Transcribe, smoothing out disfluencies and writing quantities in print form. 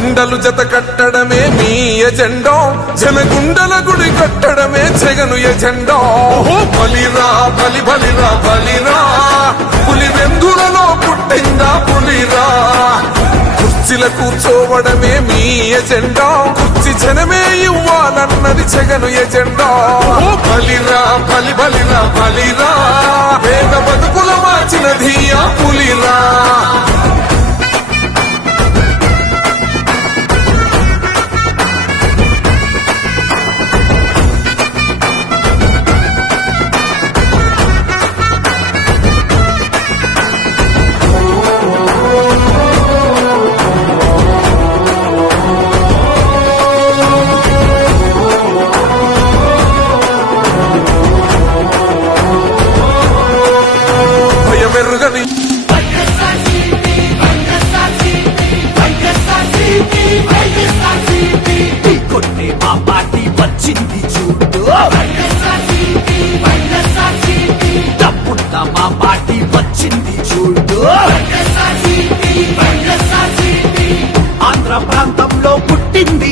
జెండలు జత కట్టడమే మీ ఎజెండా, జనగుండల గుడి కట్టడమే జగను ఎజెండా. బలిరా బలి బలిరా బలిరా, పులి వెందులలో పుట్టిందా పులిరా. కుర్చీల కూర్చోవడమే మీ ఎజెండా, కుర్చీ జనమే ఇవ్వాలన్నది జగను ఎజెండా. బలిరా బలి బలిరా బలిరా, పేద బతుకుల మార్చినది ఆ పులిరా. భయమెరుగని కొట్టే మా పార్టీ వచ్చింది చూడు, తప్పున్న మా పార్టీ వచ్చింది చూడు. ఆంధ్ర ప్రాంతంలో పుట్టింది